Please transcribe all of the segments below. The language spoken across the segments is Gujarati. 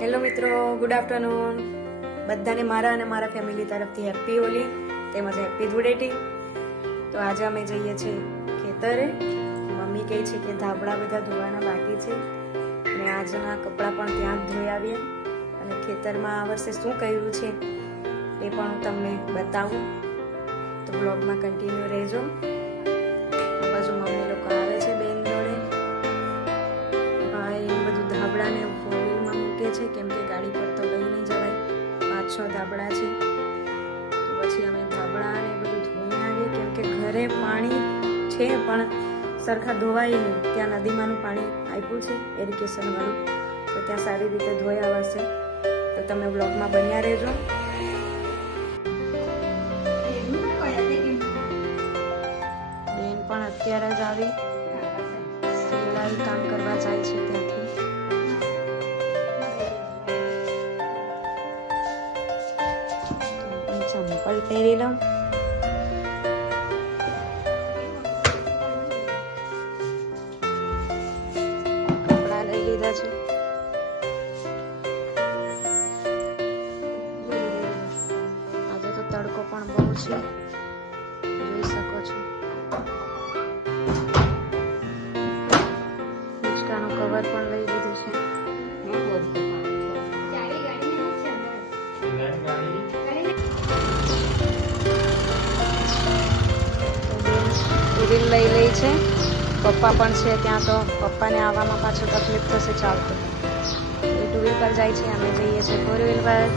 હેલો મિત્રો, ગુડ આફ્ટરનૂન. બધાને મારા અને મારા ફેમિલી તરફથી હેપી હોલી તેમજ હેપી ધૂળેટી. તો આજે અમે જઈએ છીએ ખેતરે. મમ્મી કહે છે કે ધાબળા બધા ધોવાના બાકી છે અને આજના કપડાં પણ ત્યાં જ ધોઈ આવીએ અને ખેતરમાં આ વર્ષે શું કર્યું છે એ પણ હું તમને બતાવું. તો બ્લોગમાં કન્ટિન્યુ રહેજો. આ બાજુ મમ્મી લોકો આવે છે બેન જોડે. ભાઈ બધું ધાબળાને ફોરવ્હીલમાં મૂકે છે કેમ કે ગાડી પર તો લઈ નહીં જવાય. 5-6 ધાબળા છે. તો પછી અમે ધાબળા ને બધું ધોઈ આવીએ કેમ કે ઘરે પાણી છે પણ સરખા ધોવાય નહીં. ત્યાં નદીમાંનું પાણી આપ્યું છે ઇરિગેશન વાળું, તો ત્યાં સારી રીતે ધોઈ આવાશે. તો તમે બ્લોગમાં બન્યા રહેજો. બેન પણ અત્યારે જ આવી સિલાઈ કામ કરવા જાય છે ત્યાંથી. સંપલ પહેરી લઉં. કપડા લઈ લીધા છે. આજે તો તડકો પણ બહુ છે, જોઈ શકો છો. હિંચકાનું કવર પણ લઈ લીધું છે. વ્હીલ લઈ લે છે. પપ્પા પણ છે ત્યાં, તો પપ્પાને આવવામાં પાછું તકલીફ થશે ચાલતું. એ 2 વ્હીલ પર જાય છે, અમે જઈએ છીએ 4 વ્હીલ પર.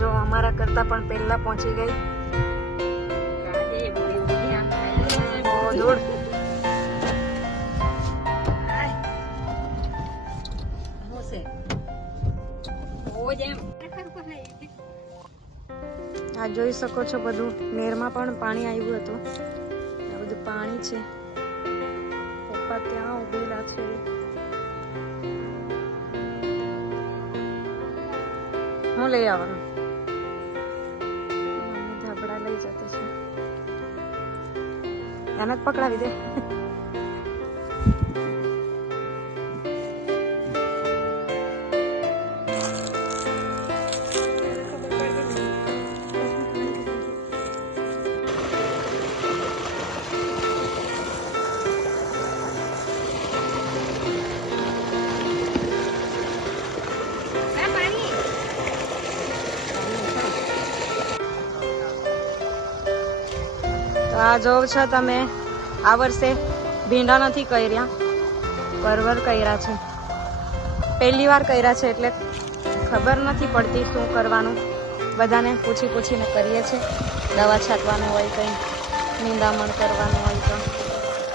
જો અમારા કરતા પણ પહેલા પહોંચી ગઈ. આ જોઈ શકો છો બધું નેરમાં પણ પાણી આવ્યું હતું. આ બધું પાણી છે. પપ્પા ત્યાં ઉભેલા છે. હું લઈ આવવાનું લઈ જતી છે. એને જ પકડાવી દે. આ જોવ છો તમે, આ વર્ષે ભીંડા નથી કર્યા, પરવર કર્યા છે. પહેલી વાર કર્યા છે એટલે ખબર નથી પડતી શું કરવાનું. બધાને પૂછીને કરીએ છીએ. દવા છાંટવાનું હોય, કંઈ નિંદામણ કરવાનું હોય તો.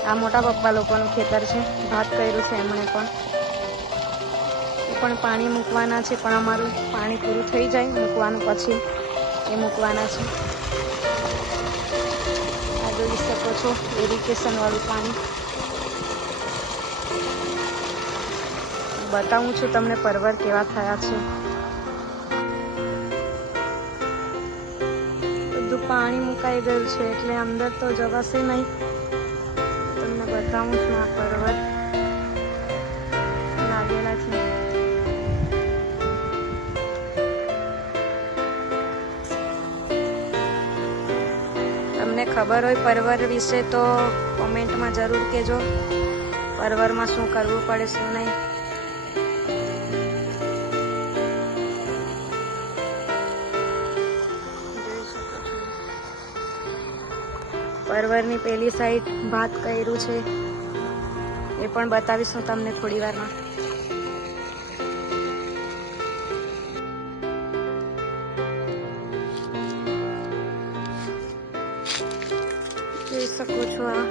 આ મોટા પપ્પા લોકોનું ખેતર છે, ભાત કર્યું છે એમણે પણ પાણી મૂકવાના છે, પણ અમારું પાણી પૂરું થઈ જાય મૂકવાનું પછી એ મૂકવાના છે. જોઈ શકો છો ઇરિગેશન વાળું પાણી. બતાવું છું તમને પરવર કેવા થયા છે. બધું પાણી મુકાઈ ગયું છે એટલે અંદર તો જવાશે નહીં. તમને બતાવું છું આ પરવર લાગેલા છે. તમને ખબર હોય પરવર વિશે તો કોમેન્ટમાં જરૂર કહેજો. પરવરમાં શું કરવું પડે શું નહીં. પરવરની પેલી સાઈડ ભાત કર્યું છે એ પણ બતાવીશ હું તમને થોડી વારમાં. જોઈ શકો છો આ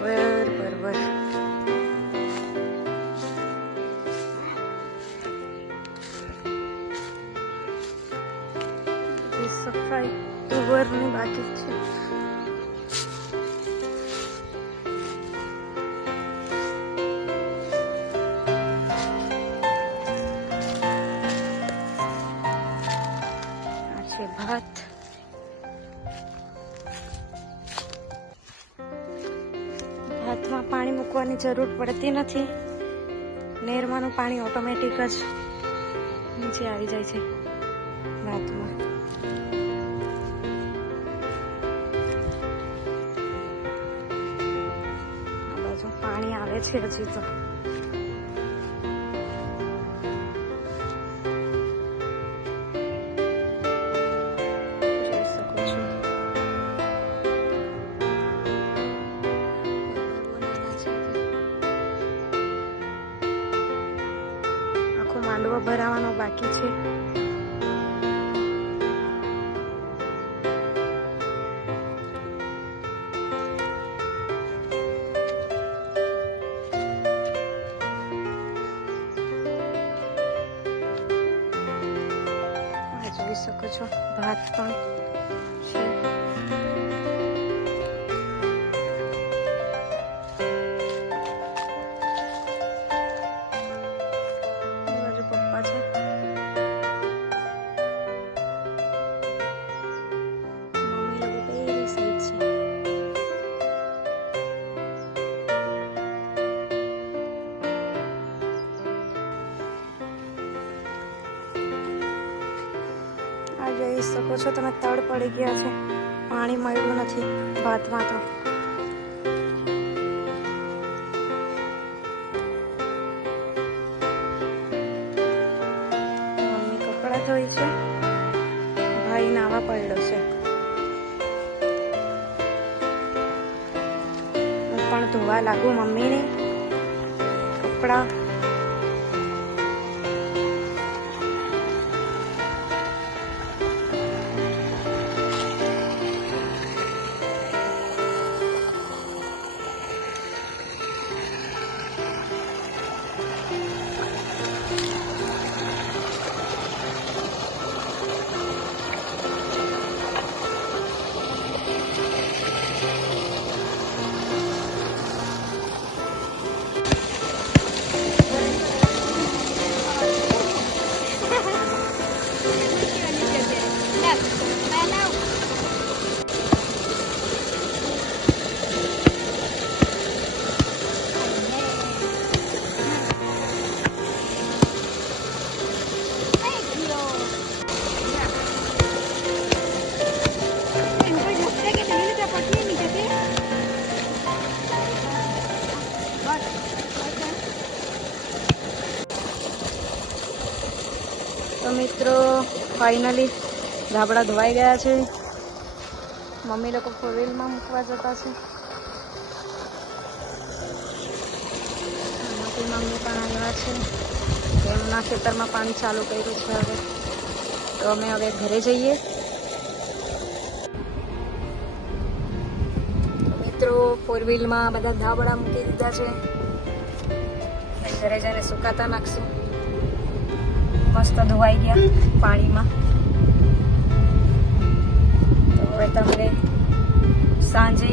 બરોબર સફાઈ તુવરની બાકી છે. આ છે ભાત. ભાતમાં પાણી મૂકવાની જરૂર પડતી નથી. નેરમાંનું પાણી ઓટોમેટિક જ નીચે આવી જાય છે ભાતમાં. આ બાજુ પાણી આવે છે હજી તો. જોઈ શકો છો આખો માંડવો ભરાવાનો બાકી છે. જોઈ શકો છો ભાત પણ છે. બાજુ પપ્પા છે. મમ્મી લોકો પેલી સાઈડ છે. આ જોઈ શકો છો તમે તળ પડી ગયા છે. પાણી મળ્યું નથી ભાતમાં તો. મમ્મી કપડાં ધોઈ છે. ભાઈ નાવા પડ્યો છે. હું પણ ધોવા લાગુ મમ્મીને કપડાં. તો મિત્રો ફાઇનલી ધાબળા ધોવાઈ ગયા છે. મમ્મી લોકો ફોર વ્હીલમાં મૂકવા જતા છે. આમાંથી મમ્મી પણ આવ્યા છે. એમના ખેતરમાં પાણી ચાલુ કર્યું છે હવે. તો અમે હવે ઘરે જઈએ. મિત્રો ફોર વ્હીલમાં બધા ધાબળા મૂકી દીધા છે. ઘરે જઈને સુકાતા નાખશું. મસ્ત ધોવાઈ ગયા પાણીમાં. તો હવે તમને સાંજે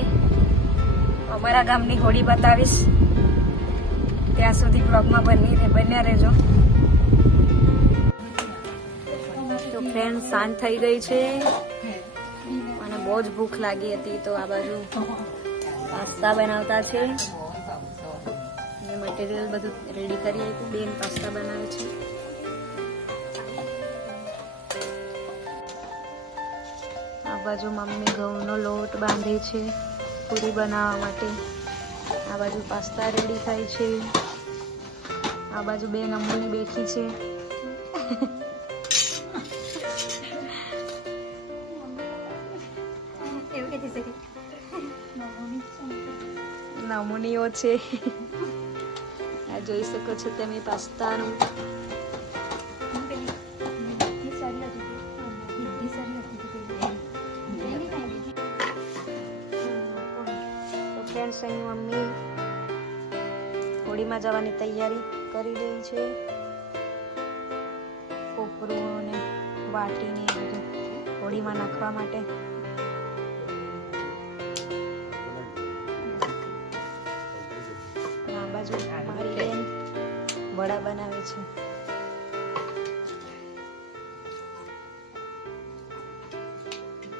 અમારા ગામની હોળી બતાવીશ. ત્યાં સુધી બ્લોગમાં બન્યા રહેજો. તો ફ્રેન્ડ સાંજ થઈ ગઈ છે અને બહુ જ ભૂખ લાગી હતી. તો આ બાજુ પાસ્તા બનાવતા છે. મટીરિયલ બધું રેડી કરી આપ્યું. બેન પાસ્તા બનાવે છે. આ બાજુ મમ્મી ઘઉંનો લોટ બાંધે છે પૂરી બનાવવા માટે. આ બાજુ પાસ્તા રેડી થાય છે. આ બાજુ બેન અમ્મુની બેઠી છે. એવું કહેતી નમૂનીઓ છે. આ જોઈ શકો છો તમે પાસ્તાનું. તો ફ્રેન્ડ્સ અહીં મમ્મી હોળીમાં જવાની તૈયારી કરી રહી છે. કોપરું અને વાટીને બધું હોળીમાં નાખવા માટે. આ બાજુ મારી બેન વડા બનાવે છે.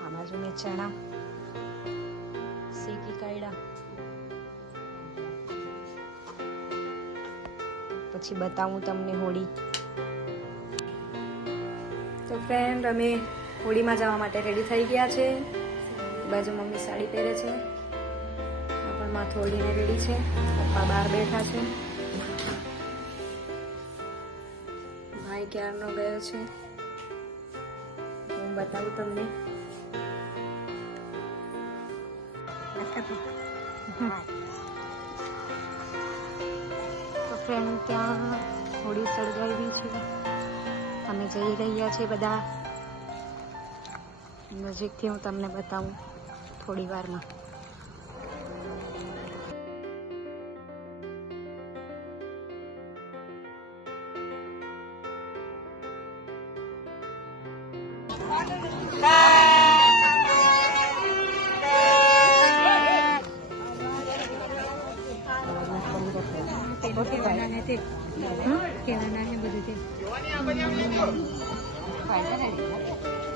આ બાજુ મેં ચણા શેકી કાઢ્યા. પછી બતાવું તમને હોળી. તો ફ્રેન્ડ અમે હોળીમાં જવા માટે રેડી થઈ ગયા છે. બાજુ મમ્મી સાડી પહેરે છે. આ પણ માથું ઓળીને રેડી છે. પપ્પા બહાર બેઠા છે. ભાઈ ક્યારનો ગયો છે હું બતાવું તમને. તો ફ્રેન્ડ ત્યાં હોળી સળગાવી છે. અમે જઈ રહ્યા છે બધા. નજીકથી હું તમને બતાવું થોડી વારમાં.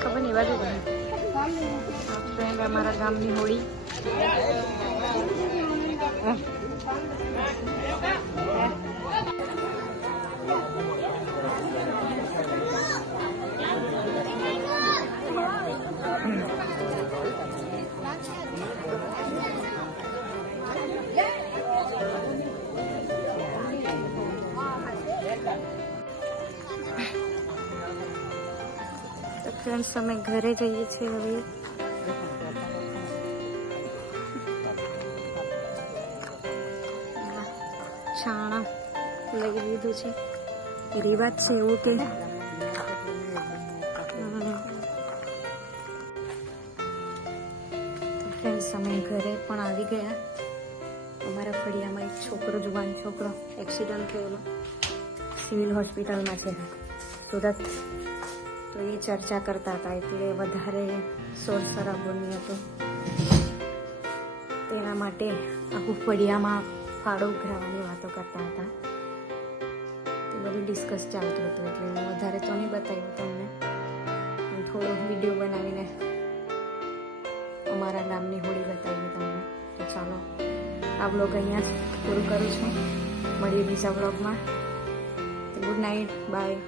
ખબર નહીં બાજુ ફ્રેન્ડ અમારા ગામની હોળી. ફ્રેન્ડ્સ અમે ઘરે જઈએ છીએ હવે. છાણા લઈ લીધું છે. રિવાજ છે એવું કે ફ્રેન્ડ્સ અમે ઘરે પણ આવી ગયા. અમારા ફળિયામાં એક છોકરો, જુવાન છોકરો એક્સિડન્ટ થયેલો, સિવિલ હોસ્પિટલમાં છે સુરત. તો એ ચર્ચા કરતા હતા એટલે વધારે શોર શરાબો નહીં હતો. તેના માટે આખું ફળિયામાં ફાળો ઉઘરાવવાની વાતો કરતા હતા. તે બધું ડિસ્કસ ચાલતું હતું એટલે હું વધારે તો નહીં બતાવ્યું તમને. થોડો વિડીયો બનાવીને અમારા ગામની હોળી બતાવી તમને. તો ચાલો આ બ્લોગ અહીંયા પૂરું કરું છું. મળીએ બીજા બ્લોગમાં. Good night, by.